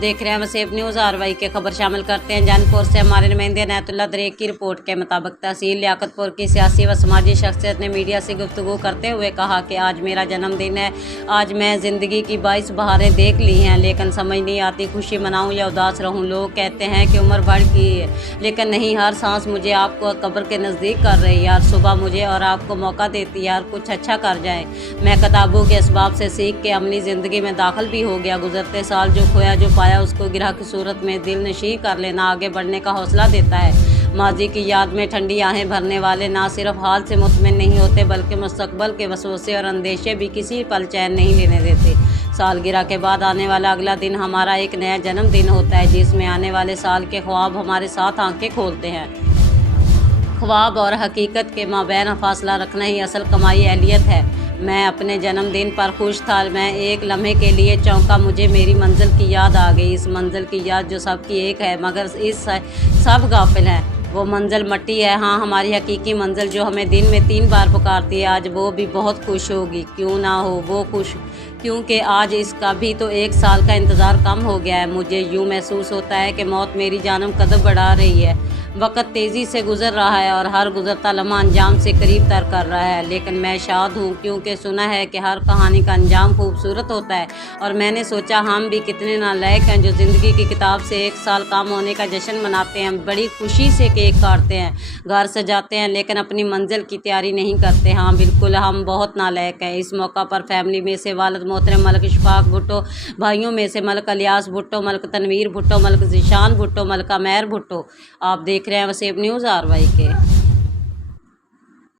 देख रहे हैं वसीफ न्यूज़ आरवाई के खबर शामिल करते हैं। जौनपुर से हमारे नुमाइंदे इनायतुल्लाह दरेक की रिपोर्ट के मुताबिक तहसील लियाकतपुर की सियासी व समाजी शख्सियत ने मीडिया से गुफ्तगू करते हुए कहा कि आज मेरा जन्मदिन है। आज मैं ज़िंदगी की 22 बहारें देख ली हैं, लेकिन समझ नहीं आती खुशी मनाऊँ या उदास रहूँ। लोग कहते हैं कि उम्र बढ़ गई है, लेकिन नहीं, हर सांस मुझे आपको कब्र के नज़दीक कर रही है। यार सुबह मुझे और आपको मौका देती, यार कुछ अच्छा कर जाए। मैं किताबों के इसबाब से सीख के अपनी ज़िंदगी में दाखिल भी हो गया। गुज़रते साल जो खोया जो पाया उसको गिरह की सूरत में दिल नशी कर लेना आगे बढ़ने का हौसला देता है। माजी की याद में ठंडी आहें भरने वाले ना सिर्फ हाल से मुतमिन नहीं होते, बल्कि मुस्तकबल के वसवसे और अंदेशे भी किसी पल चैन नहीं लेने देते। सालगिरह के बाद आने वाला अगला दिन हमारा एक नया जन्मदिन होता है, जिसमें आने वाले साल के ख्वाब हमारे साथ आंखें खोलते हैं। ख्वाब और हकीकत के माबैन फासला रखना ही असल कमाई अहलियत है। मैं अपने जन्मदिन पर खुश था। मैं एक लम्हे के लिए चौंका, मुझे मेरी मंजिल की याद आ गई। इस मंजिल की याद जो सबकी एक है, मगर इस सब गाफिल हैं। वो मंजिल मट्टी है, हाँ, हमारी हकीकी मंजिल जो हमें दिन में 3 बार पुकारती है। आज वो भी बहुत खुश होगी, क्यों ना हो वो खुश, क्योंकि आज इसका भी तो 1 साल का इंतज़ार कम हो गया है। मुझे यूँ महसूस होता है कि मौत मेरी जानब कदम बढ़ा रही है। वक्त तेज़ी से गुज़र रहा है और हर गुज़रता लम्हा अंजाम से करीब तर कर रहा है, लेकिन मैं शाद हूँ, क्योंकि सुना है कि हर कहानी का अंजाम खूबसूरत होता है। और मैंने सोचा हम भी कितने नालायक हैं जो ज़िंदगी की किताब से 1 साल कम होने का जश्न मनाते हैं, बड़ी खुशी से केक काटते हैं, घर सजाते हैं, लेकिन अपनी मंजिल की तैयारी नहीं करते। हाँ बिल्कुल, हम बहुत नालायक हैं। इस मौका पर फैमिली में से वालिद मोहतरम मलिक इशफाक भुट्टो, भाइयों में से मलिक इलियास भुट्टो, मलिक तनवीर भुट्टो, मलिक ज़ीशान भुट्टो, मलिक आमेर भुट्टो। आप देख रहे हैं वसीफ न्यूज़ आरवाई के।